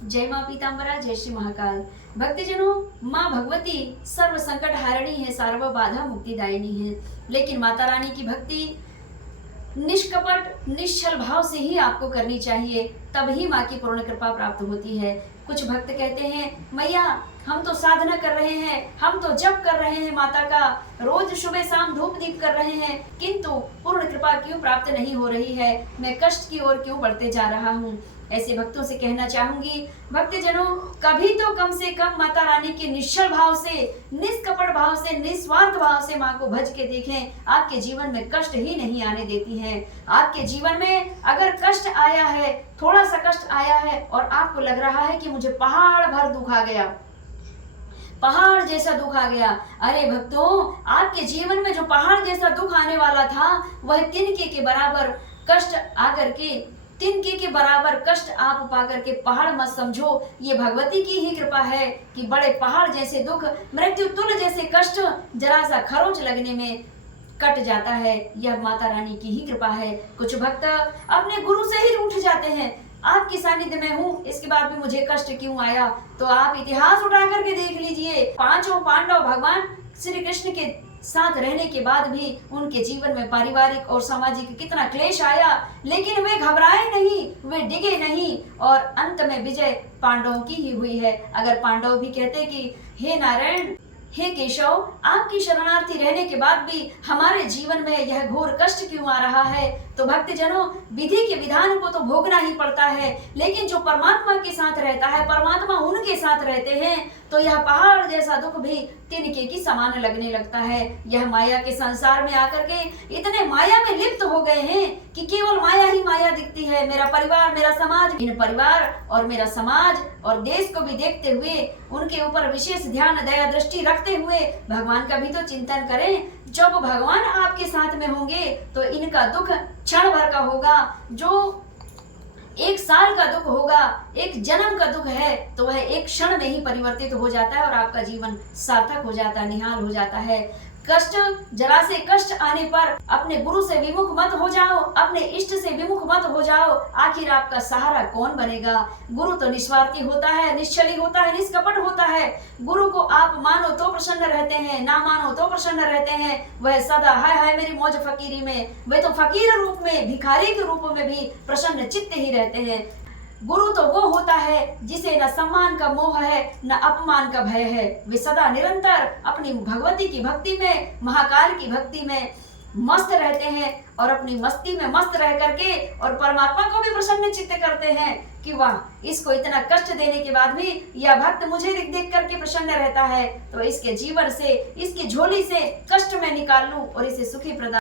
जय माँ पीताम्बरा, जय श्री महाकाल। भक्तजनों, माँ भगवती सर्व संकट हारिणी है, सर्व बाधा मुक्तिदायिनी है। लेकिन माता रानी की भक्ति निष्कपट निश्चल भाव से ही आपको करनी चाहिए, तभी माँ की पूर्ण कृपा प्राप्त होती है। कुछ भक्त कहते हैं, मैया हम तो साधना कर रहे हैं, हम तो जप कर रहे हैं माता का, रोज सुबह शाम धूप दीप कर रहे हैं, किंतु पूर्ण कृपा क्यों प्राप्त नहीं हो रही है, मैं कष्ट की ओर क्यों बढ़ते जा रहा हूँ। ऐसे भक्तों से कहना चाहूंगी, भक्तजनों कभी तो कम से कम माता रानी के निश्चल भाव से, निष्कपट भाव से, निस्वार्थ भाव से माँ को भज के देखें। आपके जीवन में कष्ट ही नहीं आने देती है। आपके जीवन में अगर कष्ट आया है, थोड़ा सा कष्ट आया है और आपको लग रहा है कि मुझे पहाड़ भर दुख आ गया, पहाड़ जैसा दुख आ गया, अरे भक्तों, आपके जीवन में जो पहाड़ जैसा दुख आने वाला था वह तिनके के बराबर कष्ट आकर के, तिनके के बराबर कष्ट आप पा करके पहाड़ मत समझो। ये भगवती की ही कृपा है कि बड़े पहाड़ जैसे दुख, मृत्यु तुल्य जैसे कष्ट जरा सा खरोंच लगने में कट जाता है। यह माता रानी की ही कृपा है। कुछ भक्त अपने गुरु से ही रूठ जाते हैं, आपके सानिध्य में हूँ, इसके बाद भी मुझे कष्ट क्यों आया। तो आप इतिहास उठा करके देख लीजिए, पांचों पांडव भगवान श्री कृष्ण के साथ रहने के बाद भी उनके जीवन में पारिवारिक और सामाजिक कितना क्लेश आया, लेकिन वे घबराए नहीं, वे डिगे नहीं और अंत में विजय पांडवों की ही हुई है। अगर पांडव भी कहते कि हे नारायण, हे केशव, आपकी शरणार्थी रहने के बाद भी हमारे जीवन में यह घोर कष्ट क्यों आ रहा है, तो भक्तजनों विधि के विधान को तो भोगना ही पड़ता है। लेकिन जो परमात्मा के साथ रहता है, परमात्मा उनके साथ रहते हैं, तो यह पहाड़ जैसा दुख भी तिनके की समान लगने लगता है। यह माया के संसार में आकर के इतने माया में लिप्त हो गए हैं कि केवल माया ही माया दिखती है। मेरा परिवार, मेरा समाज, इन परिवार और मेरा समाज और देश को भी देखते हुए, उनके ऊपर विशेष ध्यान दया दृष्टि रखते हुए भगवान का भी तो चिंतन करें। जब भगवान आपके साथ में होंगे तो इनका दुख क्षण भर का होगा। जो एक साल का दुख होगा, एक जन्म का दुख है, तो वह एक क्षण में ही परिवर्तित हो जाता है और आपका जीवन सार्थक हो जाता है, निहाल हो जाता है। कष्ट, जरा से कष्ट आने पर अपने गुरु से विमुख मत हो जाओ, अपने इष्ट से विमुख मत हो जाओ। आखिर आपका सहारा कौन बनेगा। गुरु तो निस्वार्थी होता है, निश्चली होता है, निष्कपट होता है। गुरु को आप मानो तो प्रसन्न रहते हैं, ना मानो तो प्रसन्न रहते हैं। वह सदा हाय हाय मेरी मौज फकीरी में, वे तो फकीर रूप में, भिखारी के रूप में भी प्रसन्न चित्त ही रहते हैं। गुरु तो वो होता है जिसे न सम्मान का मोह है, न अपमान का भय है। वे सदा निरंतर अपनी भगवती की भक्ति में, महाकाल की भक्ति में मस्त रहते हैं और अपनी मस्ती में मस्त रह करके और परमात्मा को भी प्रसन्न चित्त करते हैं कि वाह, इसको इतना कष्ट देने के बाद भी यह भक्त मुझे देख करके प्रसन्न रहता है, तो इसके जीवन से, इसकी झोली से कष्ट में निकाल लूं और इसे सुखी प्रदान